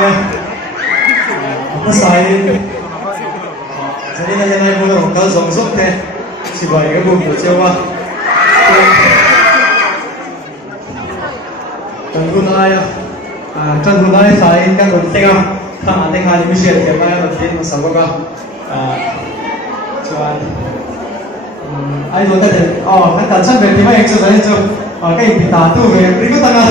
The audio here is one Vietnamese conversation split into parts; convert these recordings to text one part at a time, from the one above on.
Apa sai? Jadi nanya pun kalau zongsok teh, si boy cái buồn của chiêu qua. Trần Hùng nói sai các đồng tiếng không? Thằng anh tiếng Hàn mới xuyên cái bài đầu tiên mà sáu cái chuan ai rồi ta thì cái tận chân về thì mấy anh chưa thấy chưa cái hình bị tả tu về đi có tăng à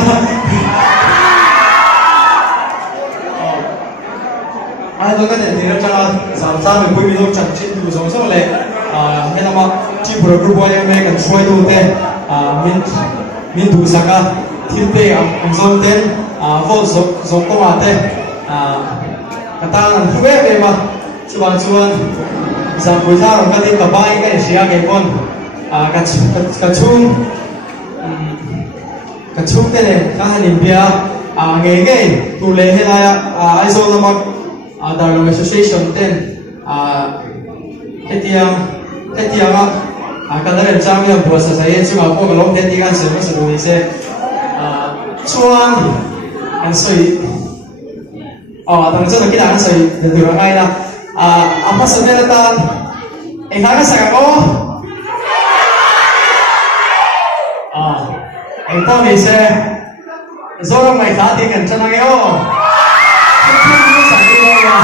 ai rồi cái thì nó cho giảm ra mình quên đi đâu chẳng chuyện đủ giống số này cái nào mà chỉ vừa group boy em ấy cần xoay đâu thế mình đủ sang à thiên tế ông giống tên vô giống công an thế cái ta là không biết về mà chuan giảm bồi ra rồi cái tên cả bài cái gì cái con cái chung cái này cái hành bia nghe tụ lệ hay là ai rồi mà Dialogue Association tên cái tiang cái đó là trang yang buat saya cuma aku kalau dia tinggal semua sebelum ini chuan anh soi tầng trước là cái đàn soi từ từ ngay là apa sebenarnya ta khai cái sài gòn anh ta mình sẽ rồi mày khá thì cần cho nó nghe không không phải đi đâu mà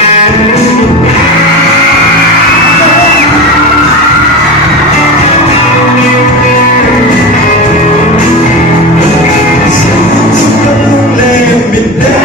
Hãy subscribe cho kênh Ghiền Mì Gõ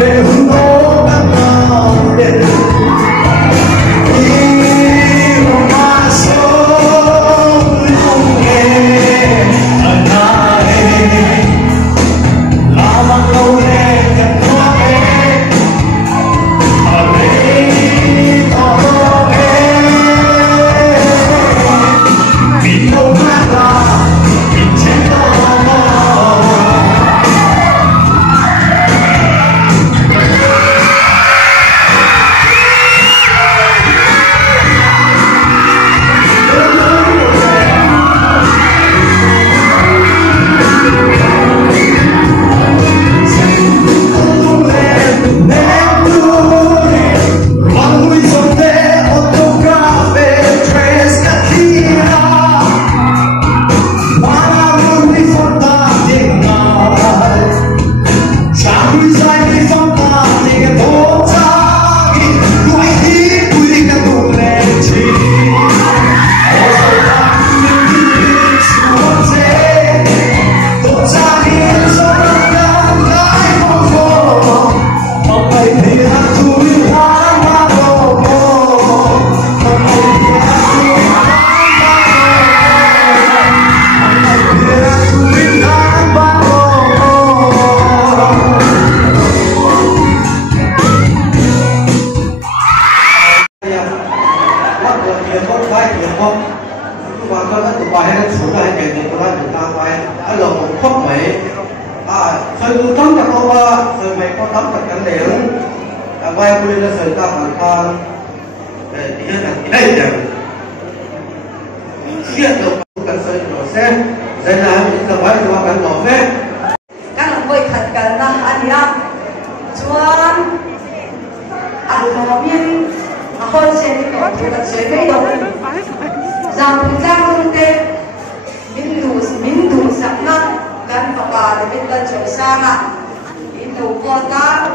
để không bỏ lỡ những video hấp dẫn. để biết là trời sang à in đầu con ta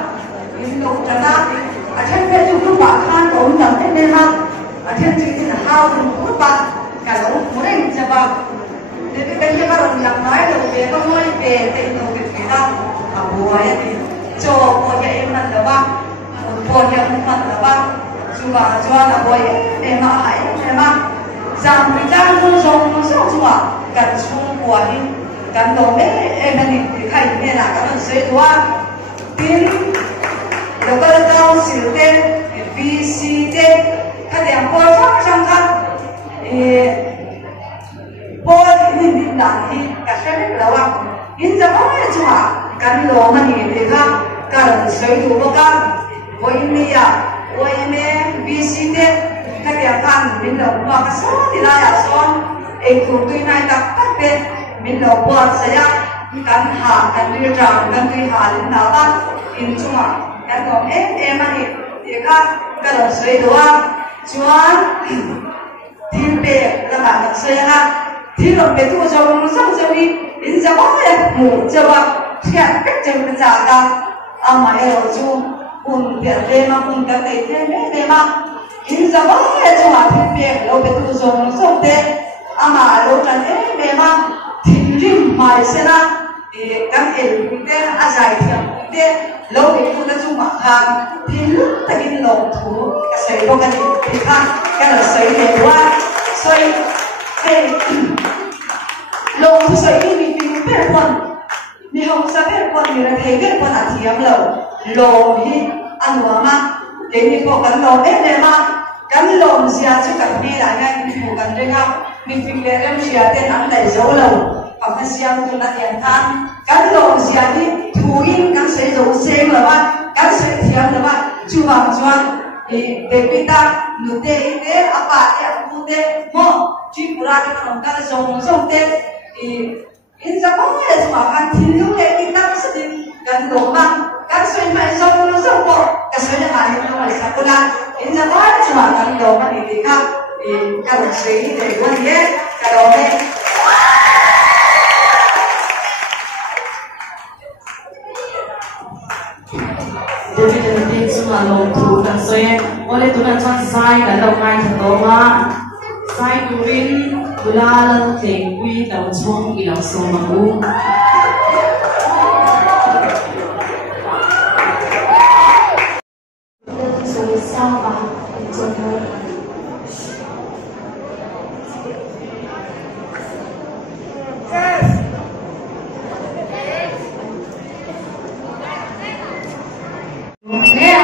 in đầu trần á thiên về chúng nó bảo khan tổ nhầm thế nên ha thiên chỉ là hao mình cũng bạn cả nó muốn anh cho bạn để biết cái các đồng nhầm nói đầu về có ngôi về thì đầu cái đó bùa ấy thì cho bùa nhà em mình là ba bùa nhà mình là ba chúa là bùa để mà hãy để mà rằng người ta luôn dùng nó sao chúa cần chung bùa đi cần đồ mấy em mình thì khai như là các bạn sẽ đua tin rồi có đâu xử tên VC tên các điểm bồi thoát trong thân bồi thì mình đàn thì cả sẽ biết là đâu in ra bao nhiêu chúa cần đồ mà nhìn thì khác cần sử dụng bao nhiêu với mình à với mình VC tên các điểm ăn mình đâu mà cái số thì là à số em cũng tuy này đặt các bên mình đâu buat saya kan ha kan đi rằng kan đi ha lên nào ta in chung à kan còn em anh thì khác cái là sấy đũa chuan thiên bề là bạn sấy ha thiên lòng bề tu cho nó sao cho đi in ra bao nhiêu mù cho bạn thiệt cách cho mình giả ta mà em chú un biệt đề mà un cái này thế đề mà in ra bao nhiêu cho mà thiên bề lâu bề tu cho nó sao thế mà lâu chân em đề mà thiên rim mai sẽ là thì các em cũng thế dài thiệp cũng thế lâu bề tu đã chung mà hàng thiên lúc ta cái lòng thú cái sấy đâu cái thì khác cái là sấy để qua sấy để lòng thú sấy đi mình biết quân mình không sao biết quân mình là thấy biết quân là thiệp lầu thì ăn uống mà để mình có cái lầu đấy này mà cái lầu gì à chứ cần đi lại ngay mình có cần đấy không mình phải biết em gì à tên ăn đầy dấu lầu còn cái gì cũng là tiền than cái lầu gì à đi thú in cái sấy dấu xem là bạn cái sấy thiệp là bạn chú bằng chuan thì để biết ta nụ tê tê apa tê aku tê mo chỉ của ra cái cái dòng tê thì in ra có nghĩa là mà ăn thịt lúc này in ta sẽ đi gần đồ mà cái xoay mai dòng nó dòng bộ cái xoay này mà nó là sao cô la in ra có nghĩa là mà gần đồ mà thì khác thì cái đồ xoay để quan nhé cái đồ này Jadi jadi semua lombu dan saya oleh Tuhan saya dan doa yang doa saya turin bulalang tengwi dan chong ilang somamu. Saya sabar untuk Yeah.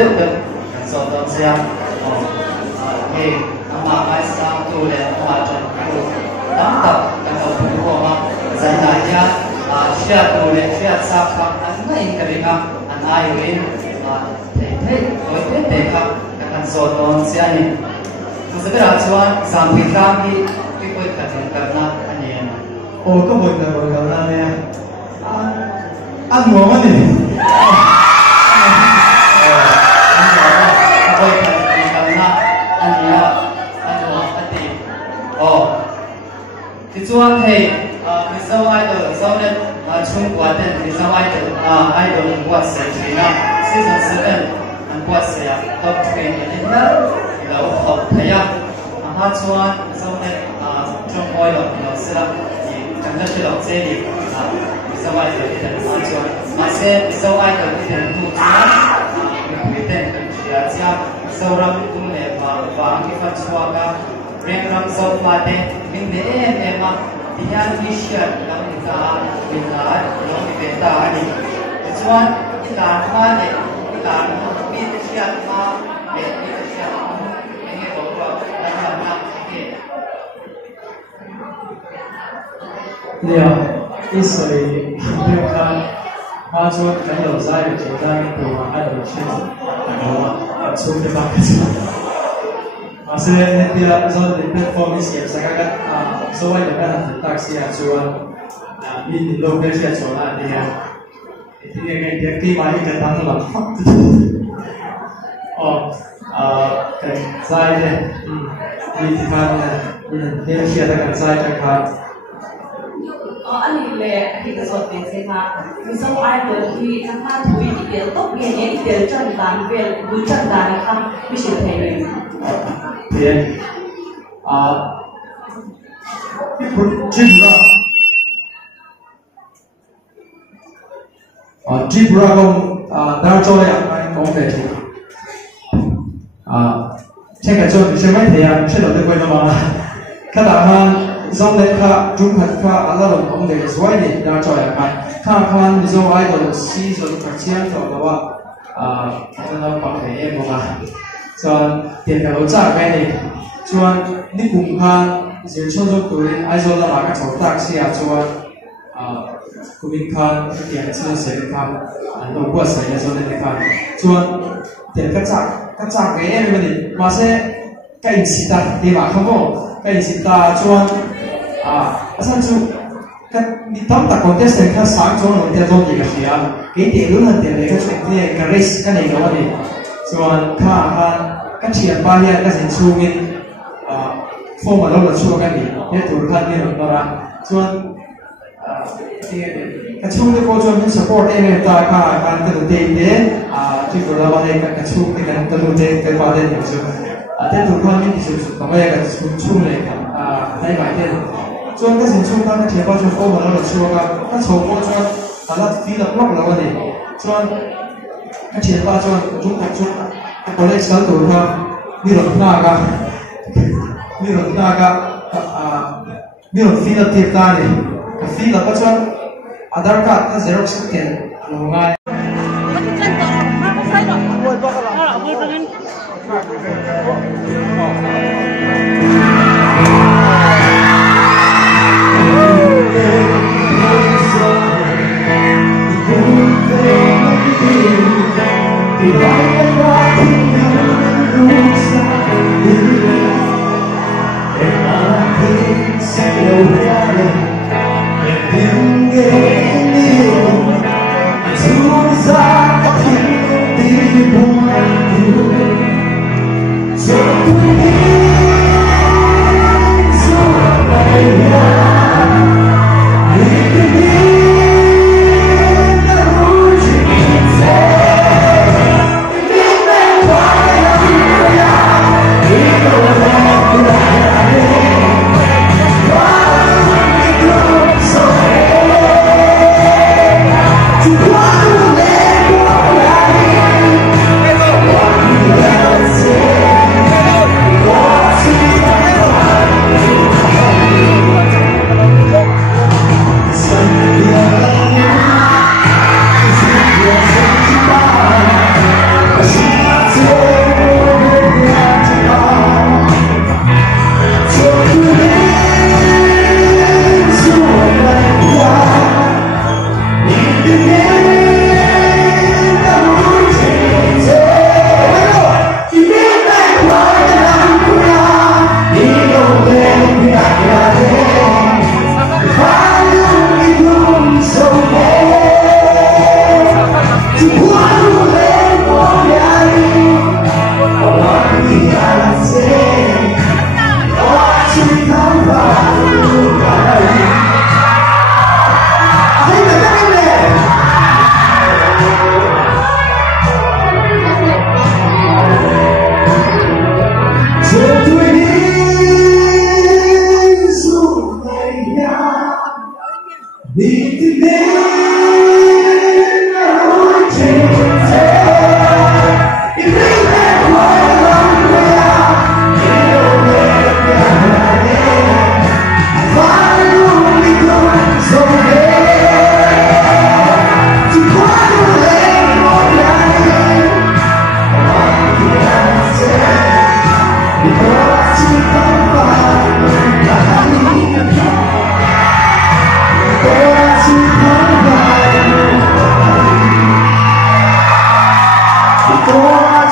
đứt được cần số đó xem thì mà mai sau tu luyện mà chuẩn tu tám tập cần đầu tu của mà dạy lại nha share tu luyện share sao không anh mấy cái gì không anh ai rồi thế đối với thế không cần số đó xem đi tôi sẽ ra cho giảm bị cam đi cái quay cần na anh em ô có một người là nè ăn ngon này thì chuan thì sau ai được sau nên chung quá tên thì sau ai được quá sẽ chỉ là season 7 anh quá sẽ top 20 nên là lâu học thấy à chuan sau nên trong mọi lúc nó sẽ là thì chẳng là chỉ là dễ đi sau ai được thì anh chuan mà sẽ sau ai được thì anh tu chuan người tên thì anh sau đó tu lệ và cái phần chuan cả riêng răng sâu mà thế mình để em mà thì anh đi share làm gì cả mình là nó bị bể ta đi chuan cái là mà này cái là mình share mà để mình share anh nghe bảo rồi anh làm nào nè cái sợi điều khác hóa chuan cái đầu dài của chúng ta từ mà ai đầu trên đó xuống cái bạc Masih dia zon di platform siap sangat so ai juga nanti taksi acuan ini lokasi acuan dia itu yang dia mai ke tangan lah oh kan saya di tempat dia siapa kan saya kan anh lệ thì cái số tiền sẽ là vì sao ai được thì các bạn thú vị tiền tốt nghe nhé tiền chân đàn về cứ chân đàn không bị sự thể hiện tiền Tripura công đang cho anh công về thì trên cái chỗ sẽ mấy thì sẽ đầu tư quay nó mà các bạn dòng lên khá trung thật khá ở là đồng ông để xoay đi đang cho anh khá khăn dòng ai rồi season phát triển cho nó cho nó bảo vệ em mà cho tiền cái lối trả cái này cho đi cùng khăn diễn cho cho tuổi ai rồi là mà các cháu taxi cho của mình khăn tiền cho sẽ khăn đầu qua sẽ cho nên khăn cho tiền các trả cái em mình mà sẽ cái gì ta đi mà không có cái gì ta cho asan chú cái đi tóm ta contest cái sáng cho nó tiền đâu gì cái gì cái tiền luôn là tiền này cái chuyện này cái race cái này nó đi cho cái chuyện bao nhiêu cái gì chú mình form mà đâu là chú cái gì cái tuổi thân này nó ra cho cái chú cái cô cho mình support em ta cái cái đầu tiên đấy chỉ có là bao nhiêu cái chú cái đầu tiên cái bao nhiêu chú thế tuổi thân mình thì chú còn cái chú này hay bài tiền cho cáiสิ่งช่วงนั้นที่ว่าจะโฟมแล้วเราช่วงก็โชว์ว่าจะอะไรที่เราล็อกเราเนี่ยช่วงก็ที่ว่าช่วงจุดช่วงคนเล็กสาวตัวเขามีรถหน้ากันมีรถหน้ากันมีรถฟีลเทียบตาเนี่ยฟีลก็ช่วงอาดาร์การ์ดก็เซโร่สิบเอ็ดลงง่าย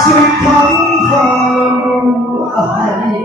truyền thống vào ai.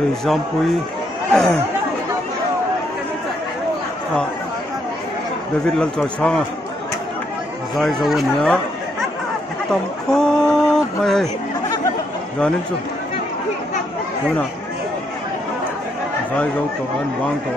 Hey, Zampui, David Lalchoi Sanga, Zai Zawonia, Tamko, my Janin to Luna, Zai Zoto and Wang to